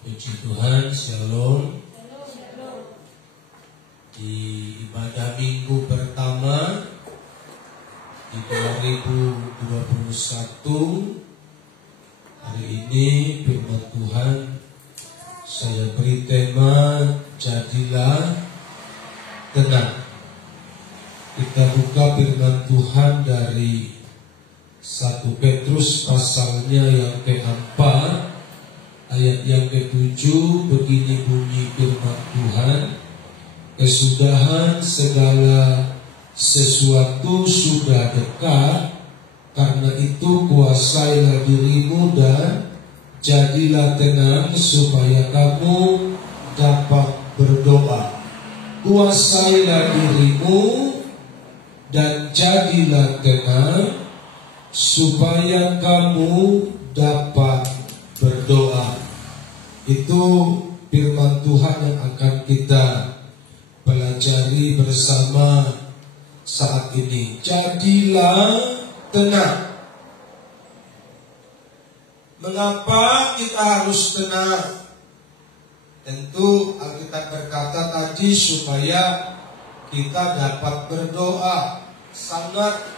Puji Tuhan, Shalom. Di ibadah minggu pertama di 2021, hari ini firman Tuhan saya beri tema jadilah tenang. Kita buka firman Tuhan dari 1 Petrus pasalnya yang keempat, ayat yang ke-7. Begini bunyi firman Tuhan: kesudahan segala sesuatu sudah dekat, karena itu kuasailah dirimu dan jadilah tenang supaya kamu dapat berdoa. Kuasailah dirimu dan jadilah tenang supaya kamu dapat berdoa. Itu firman Tuhan yang akan kita pelajari bersama saat ini. Jadilah tenang. Mengapa kita harus tenang? Tentu Alkitab berkata tadi supaya kita dapat berdoa. Sangat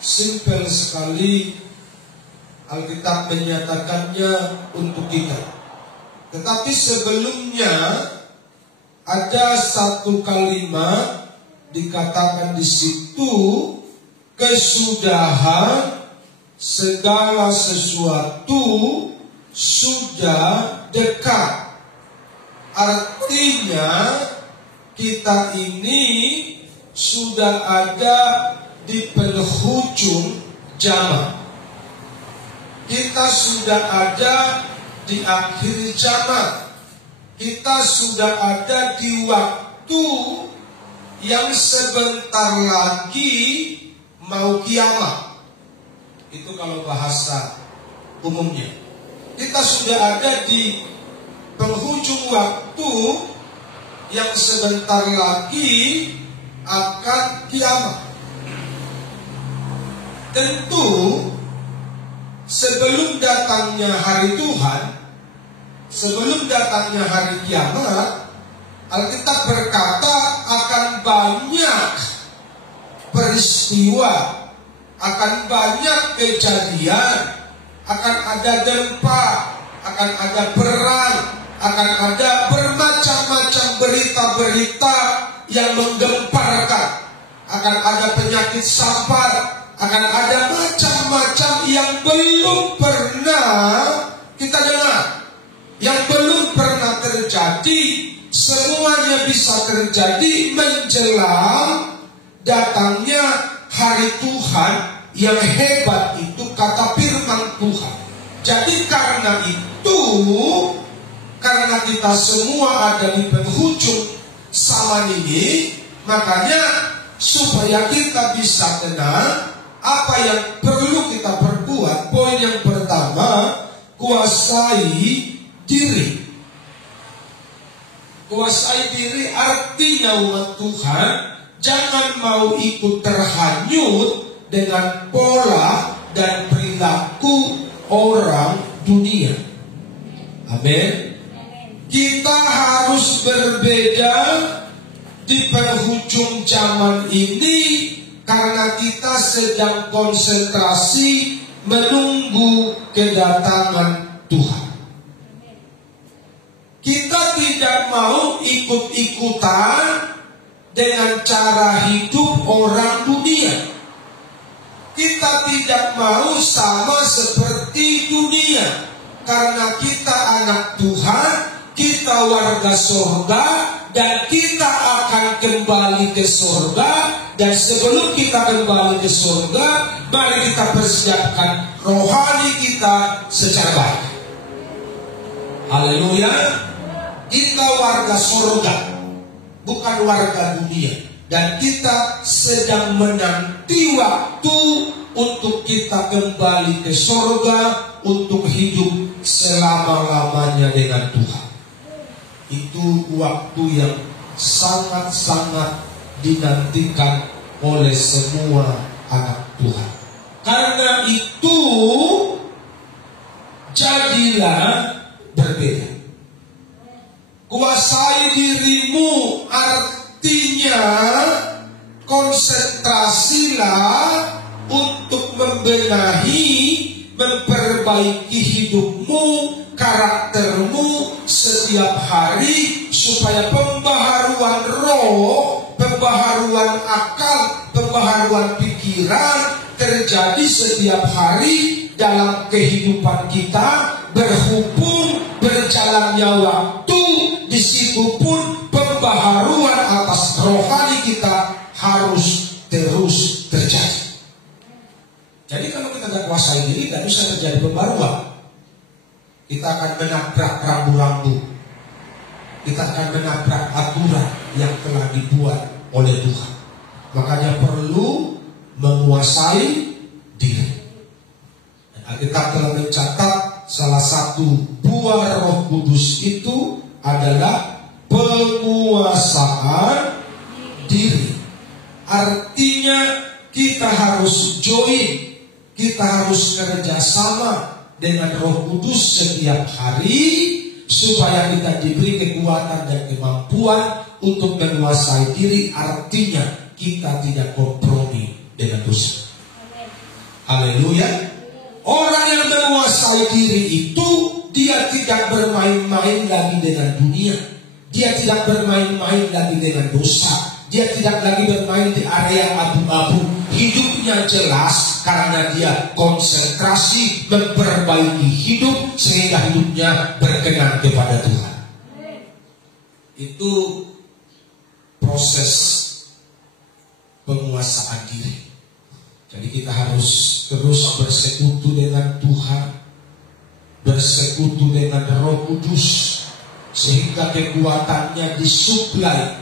simpel sekali Alkitab menyatakannya untuk kita. Tetapi sebelumnya ada satu kalimat dikatakan di situ, kesudahan segala sesuatu sudah dekat. Artinya kita ini sudah ada di penghujung zaman. Kita sudah ada di akhir zaman. Kita sudah ada di waktu yang sebentar lagi mau kiamat. Itu kalau bahasa umumnya. Kita sudah ada di penghujung waktu yang sebentar lagi akan kiamat. Tentu sebelum datangnya hari Tuhan, sebelum datangnya hari kiamat, Alkitab berkata akan banyak peristiwa, akan banyak kejadian, akan ada gempa, akan ada perang, akan ada bermacam-macam berita-berita yang menggemparkan, akan ada penyakit sampar, akan ada macam-macam yang belum pernah kita dengar, yang belum pernah terjadi. Semuanya bisa terjadi menjelang datangnya hari Tuhan yang hebat itu, kata firman Tuhan. Jadi karena itu, karena kita semua ada di penghujung zaman ini, makanya supaya kita bisa tenang, apa yang perlu kita perbuat? Poin yang pertama, kuasai diri. Kuasai diri artinya umat Tuhan jangan mau ikut terhanyut dengan pola dan perilaku orang dunia. Amin. Kita harus berbeda di penghujung zaman ini, karena kita sedang konsentrasi menunggu kedatangan Tuhan. Kita tidak mau ikut-ikutan dengan cara hidup orang dunia. Kita tidak mau sama seperti dunia, karena kita anak Tuhan, kita warga surga, dan kita akan kembali ke surga. Dan sebelum kita kembali ke surga, mari kita persiapkan rohani kita secara baik. Haleluya. Kita warga surga, bukan warga dunia. Dan kita sedang menanti waktu untuk kita kembali ke surga, untuk hidup selama-lamanya dengan Tuhan. Itu waktu yang sangat-sangat dinantikan oleh semua anak Tuhan. Karena itu jadilah berbeda. Kuasai dirimu artinya konsentrasilah untuk membenahi, memperbaiki hidupmu, karaktermu setiap hari, supaya pembaharuan roh, pembaharuan akal, pembaharuan pikiran terjadi setiap hari dalam kehidupan kita. Berhubung berjalannya waktu, di situ pun pembaharuan atas rohani kita harus terus terjadi. Jadi kalau kita tidak kuasai diri, tidak bisa terjadi pembaruan. Kita akan menabrak rambu-rambu, kita akan menabrak aturan yang telah dibuat oleh Tuhan. Makanya perlu menguasai diri. Alkitab telah mencatat salah satu buah Roh Kudus itu adalah penguasaan diri. Artinya kita harus join, kita harus kerjasama dengan Roh Kudus setiap hari, supaya kita diberi kekuatan dan kemampuan untuk menguasai diri. Artinya kita tidak kompromi dengan dosa. Haleluya. Orang yang menguasai diri itu, dia tidak bermain-main lagi dengan dunia. Dia tidak bermain-main lagi dengan dosa. Dia tidak lagi bermain di area abu-abu. Hidupnya jelas karena dia konsentrasi memperbaiki hidup sehingga hidupnya berkenan kepada Tuhan. Itu proses penguasaan diri. Jadi kita harus terus bersekutu dengan Tuhan, bersekutu dengan Roh Kudus, sehingga kekuatannya disuplai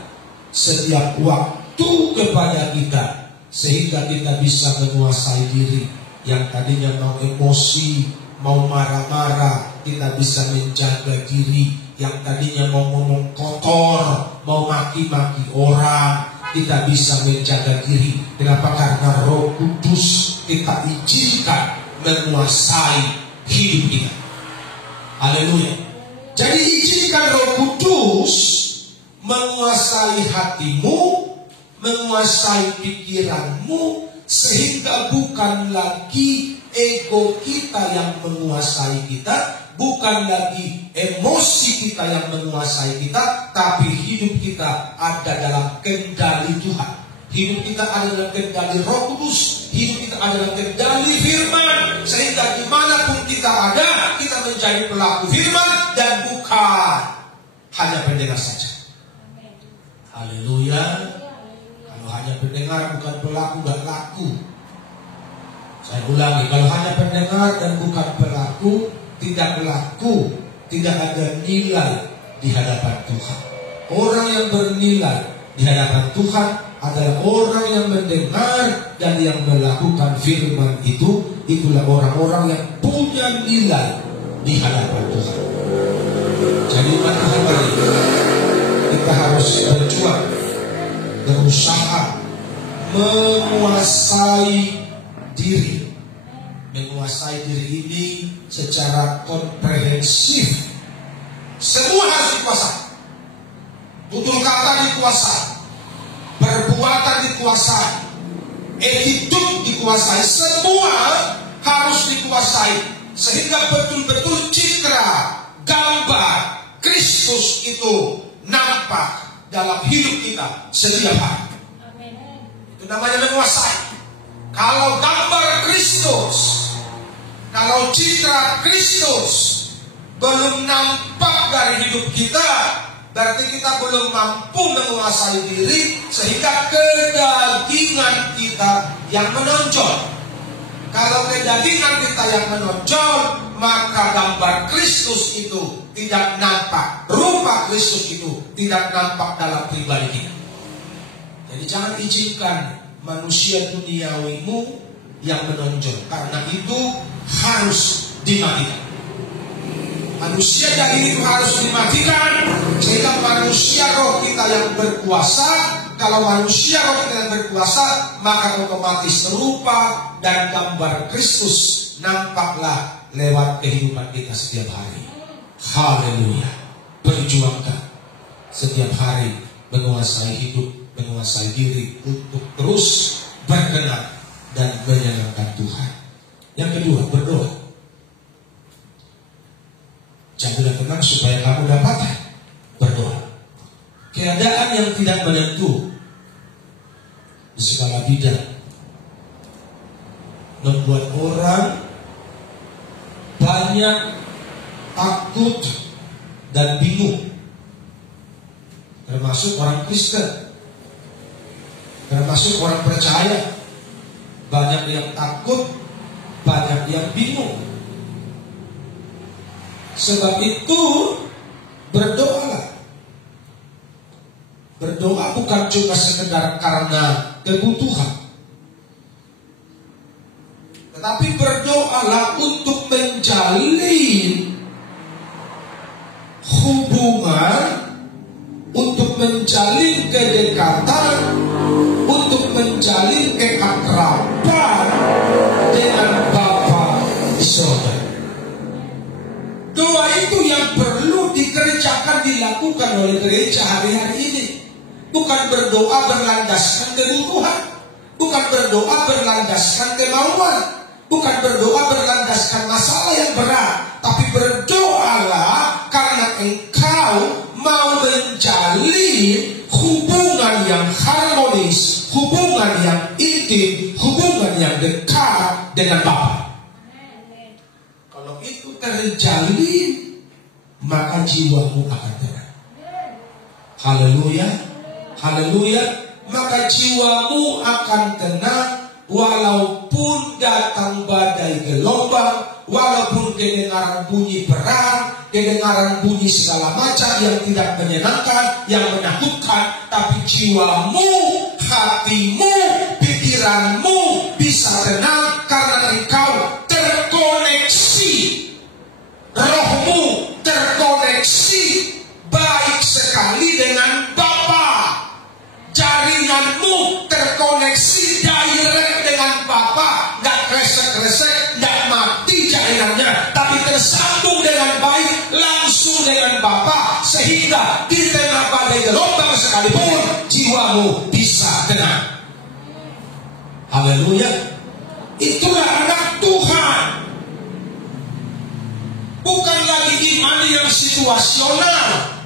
setiap waktu kepada kita, sehingga kita bisa menguasai diri. Yang tadinya mau emosi, mau marah-marah, kita bisa menjaga diri. Yang tadinya mau ngomong kotor, mau maki-maki orang, kita bisa menjaga diri. Kenapa? Karena Roh Kudus kita izinkan menguasai hidup kita. Haleluya. Jadi izinkan Roh Kudus menguasai hatimu, menguasai pikiranmu, sehingga bukan lagi ego kita yang menguasai kita, bukan lagi emosi kita yang menguasai kita, tapi hidup kita ada dalam kendali Tuhan. Hidup kita ada dalam kendali Roh Kudus. Hidup kita ada dalam kendali firman, sehingga dimanapun kita ada, kita menjadi pelaku firman dan bukan hanya pendengar saja. Haleluya. Kalau hanya pendengar bukan pelaku, gak laku. Saya ulangi, kalau hanya pendengar dan bukan pelaku, tidak laku, tidak ada nilai di hadapan Tuhan. Orang yang bernilai di hadapan Tuhan adalah orang yang mendengar dan yang melakukan firman itu. Itulah orang-orang yang punya nilai di hadapan Tuhan. Jadi mari kita harus berjuang, berusaha menguasai diri. Menguasai diri ini secara komprehensif. Semua harus dikuasai. Tutur kata dikuasai, perbuatan dikuasai, attitude dikuasai. Semua harus dikuasai, sehingga betul-betul citra, gambar Kristus itu nampak dalam hidup kita setiap hari. Itu namanya menguasai. Kalau gambar Kristus, kalau citra Kristus belum nampak dari hidup kita, berarti kita belum mampu menguasai diri, sehingga kedagingan kita yang menonjol. Kalau kedagingan kita yang menonjol, maka gambar Kristus itu tidak nampak, rupa Kristus itu tidak nampak dalam pribadi kita. Jadi jangan izinkan manusia duniawimu yang menonjol, karena itu harus dimatikan. Manusia daging itu harus dimatikan, sehingga manusia roh kita yang berkuasa. Kalau manusia roh kita yang berkuasa, maka otomatis rupa dan gambar Kristus nampaklah lewat kehidupan kita setiap hari. Haleluya. Perjuangkan setiap hari menguasai hidup, menguasai diri untuk terus berkenan dan menyenangkan Tuhan. Yang kedua, berdoa. Jangan tenang supaya kamu dapat berdoa. Keadaan yang tidak menentu di segala bidang membuat orang banyak takut dan bingung, termasuk orang Kristen, termasuk orang percaya. Banyak yang takut, banyak yang bingung. Sebab itu berdoalah. Berdoa bukan cuma sekedar karena kebutuhan, tetapi berdoalah untuk menjalin hubungan, untuk menjalin kedekatan, untuk menjalin keakraban dengan Bapa di surga. Doa itu yang perlu dikerjakan, dilakukan oleh gereja hari-hari ini. Bukan berdoa berlandaskan kebutuhan, bukan berdoa berlandaskan kemauan, bukan berdoa berlandaskan masalah yang berat, tapi berdoalah karena engkau mau menjalin hubungan yang harmonis, hubungan yang intim, hubungan yang dekat dengan Bapa. Kalau itu terjalin, maka jiwamu akan tenang. Haleluya. Haleluya, maka jiwamu akan tenang walaupun datang badai gelombang, walaupun kedengaran bunyi perang, kedengaran bunyi segala macam yang tidak menyenangkan, yang menakutkan, tapi jiwamu, hatimu, pikiranmu bisa tenang karena engkau terkoneksi, rohmu terkoneksi baik sekali dengan Bapa. Jaringanmu terkoneksi direct dengan Bapa, gak kresek-kresek, gak mati jaringannya, tapi tersambung dengan baik langsung dengan Bapa, sehingga di tengah badai gelombang sekalipun jiwamu bisa tenang. Haleluya. Itulah anak Tuhan. Bukan lagi iman yang situasional,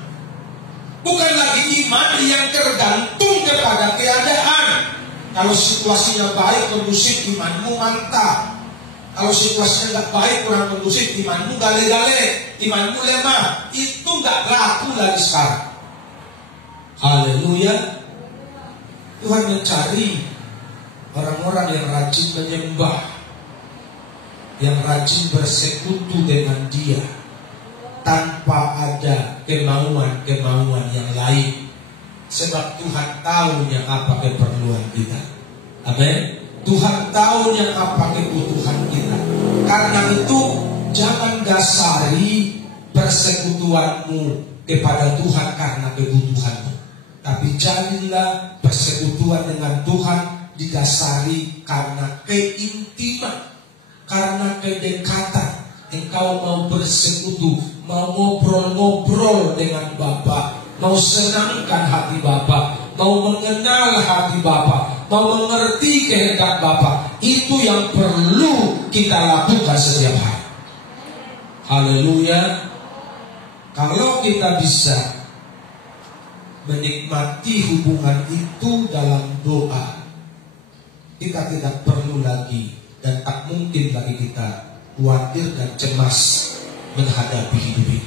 bukan lagi iman yang tergantung kepada keadaan. Kalau situasinya baik, kondusif, imanmu mantap. Kalau situasinya nggak baik, kurang kondusif, imanmu gale-gale, imanmu lemah. Itu nggak laku lagi sekarang. Haleluya. Tuhan mencari orang-orang yang rajin menyembah, yang rajin bersekutu dengan Dia, tanpa ada kemauan-kemauan yang lain. Sebab Tuhan tahunya apa keperluan kita. Amin. Tuhan tahunya apa kebutuhan kita. Karena itu jangan dasari persekutuanmu kepada Tuhan karena kebutuhanmu, tapi jadilah persekutuan dengan Tuhan didasari karena keintiman, karena kedekatan. Engkau mau bersekutu, mau ngobrol-ngobrol dengan Bapa, mau senangkan hati Bapa, mau mengenal hati Bapa, mau mengerti kehendak Bapa. Itu yang perlu kita lakukan setiap hari. Haleluya. Kalau kita bisa menikmati hubungan itu dalam doa, kita tidak perlu lagi dan tak mungkin lagi kita khawatir dan cemas menghadapi hidup ini.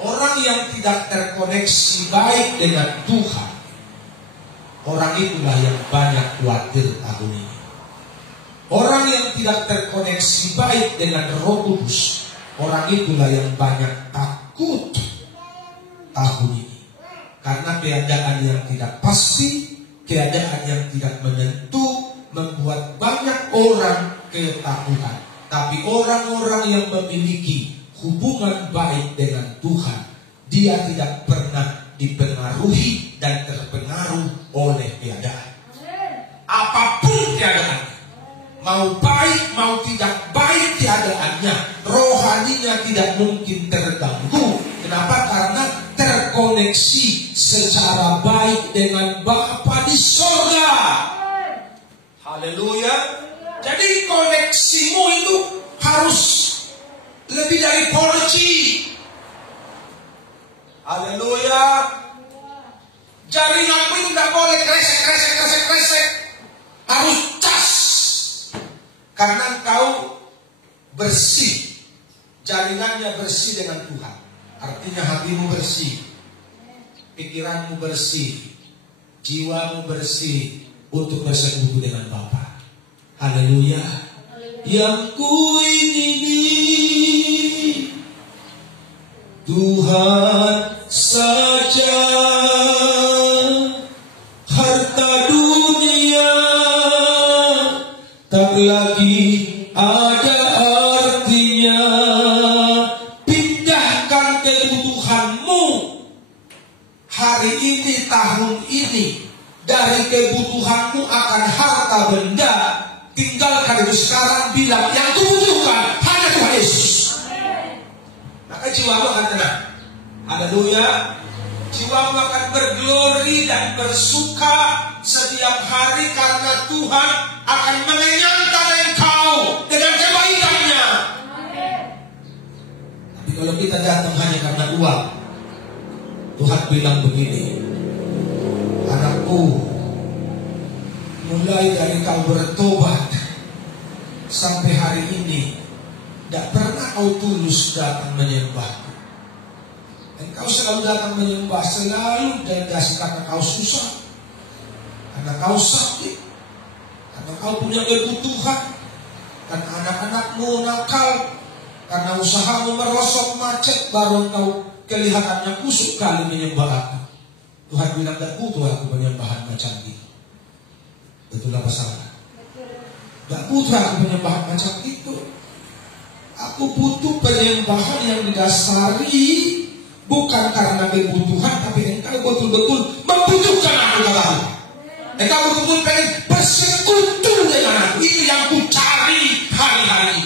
Orang yang tidak terkoneksi baik dengan Tuhan, orang itulah yang banyak khawatir tahun ini. Orang yang tidak terkoneksi baik dengan Roh Kudus, orang itulah yang banyak takut tahun ini. Karena keadaan yang tidak pasti, keadaan yang tidak menentu, membuat banyak orang ketakutan. Tapi orang-orang yang memiliki hubungan baik dengan Tuhan, dia tidak pernah dipengaruhi dan terpengaruh oleh keadaan. Apapun keadaannya, mau baik mau tidak baik keadaannya, rohaninya tidak mungkin terganggu. Kenapa? Karena terkoneksi terkoneksi secara baik dengan Bapa di sorga. Haleluya. Jadi koneksimu itu harus lebih dari 4G. Haleluya. Jaringanmu itu tidak boleh kresek. Harus cas. Karena engkau bersih. Jaringannya bersih dengan Tuhan. Artinya hatimu bersih. Pikiranmu bersih. Jiwamu bersih. Untuk bersekutu dengan Bapa. Haleluya. Yang ku ingini Tuhan saja. Harta dunia tak lagi ada artinya. Pindahkan kebutuhanmu hari ini, tahun ini, dari kebutuhanmu akan harta benda. Tinggalkan itu sekarang, bilang yang kubutuhkan hanya Tuhan Yesus. Maka jiwamu akan tenang. Haleluya. Jiwamu akan berglori dan bersuka setiap hari karena Tuhan akan mengenyangkan engkau dengan kebaikannya. Tapi kalau kita datang hanya karena uang, Tuhan bilang begini, anakku, mulai dari kau bertobat sampai hari ini, tidak pernah kau tulus datang menyembahku. Engkau selalu datang menyembah, selalu dasi karena kau susah, karena kau sakit, karena kau punya kebutuhan, karena anak-anakmu nakal, karena usahamu merosot macet, baru engkau kelihatannya kusuk kali menyembah aku. Tuhan bilang, tidak butuh aku penyembahan macam itu. Betul apa salah? Tidak butuh aku penyembahan macam itu. Aku butuh penyembahan yang didasari bukan karena kebutuhan, tapi engkau betul-betul membutuhkan aku, kata. Engkau betul-betul pengen bersekutu dengan aku. Ini yang ku cari hari-hari.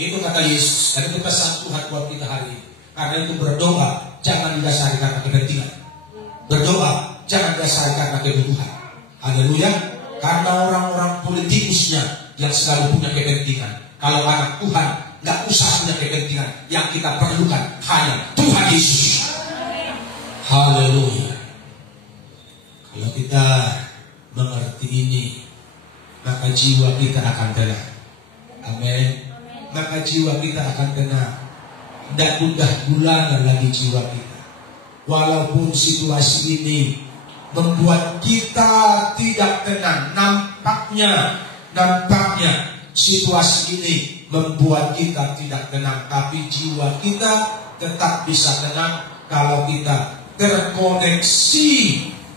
Itu kata Yesus. Dan itu pesan Tuhan buat kita hari ini. Karena itu berdoa jangan didasari karena kepentingan. Berdoa jangan didasari karena kebutuhan. Haleluya. Karena orang-orang politikusnya yang selalu punya kepentingan. Kalau anak Tuhan nggak usah punya kepentingan. Yang kita perlukan hanya Tuhan Yesus. Haleluya. Kalau kita mengerti ini, maka jiwa kita akan tenang. Amin. Maka jiwa kita akan tenang. Tidak gundah gulana lagi jiwa kita. Walaupun situasi ini membuat kita tidak tenang, nampaknya situasi ini membuat kita tidak tenang, tapi jiwa kita tetap bisa tenang kalau kita terkoneksi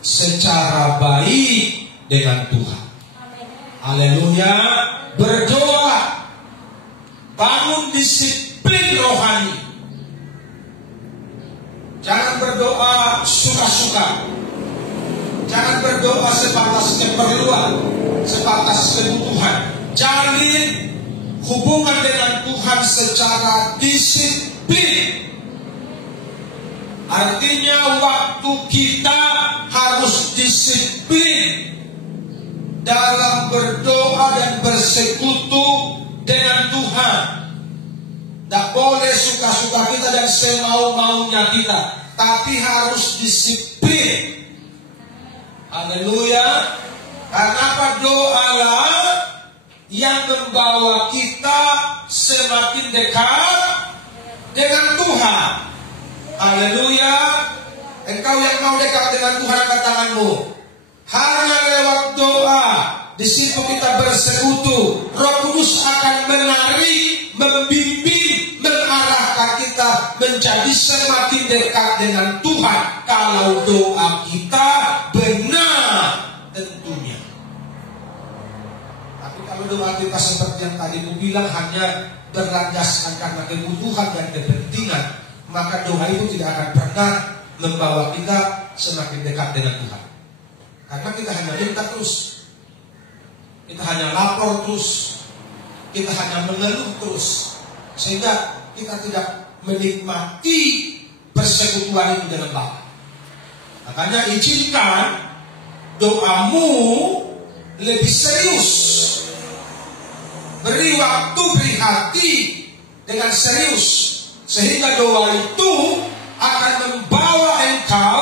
secara baik dengan Tuhan. Haleluya. Berdoa, bangun disiplin rohani. Jangan berdoa suka-suka. Jangan berdoa sebatas keperluan, sebatas kebutuhan. Jalin hubungan dengan Tuhan secara disiplin. Artinya waktu kita harus disiplin dalam berdoa dan bersekutu dengan Tuhan. Tidak boleh suka-suka kita dan semau-maunya kita, tapi harus disiplin. Haleluya. Karena doalah yang membawa kita semakin dekat dengan Tuhan. Haleluya. Engkau yang mau dekat dengan Tuhan, angkat tanganmu. Hanya lewat doa, di situ kita bersekutu. Roh Kudus akan menarik, membimbing, mengarahkan kita menjadi semakin dekat dengan Tuhan. Kalau doa kita benar tentunya. Tapi kalau doa kita seperti yang tadi aku bilang hanya berlandaskan karena kebutuhan dan kepentingan, maka doa itu tidak akan pernah membawa kita semakin dekat dengan Tuhan. Karena kita hanya minta terus, kita hanya lapor terus, kita hanya mengeluh terus, sehingga kita tidak menikmati persekutuan itu dengan Bapa. Makanya izinkan doamu lebih serius. Beri waktu, beri hati dengan serius. Sehingga doa itu akan membawa engkau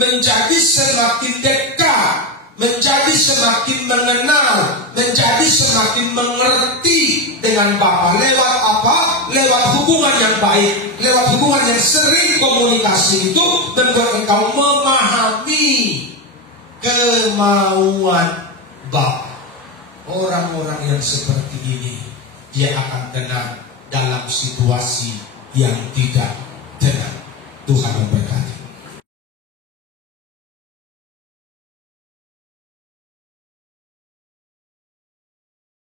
menjadi semakin dekat, menjadi semakin mengenal, menjadi semakin mengerti dengan Bapa. Lewat apa? Lewat hubungan yang baik, lewat hubungan yang sering komunikasi itu membuat engkau memahami kemauan Bapa. Orang-orang yang seperti ini, dia akan tenang dalam situasi yang tidak tenang. Tuhan memberkati.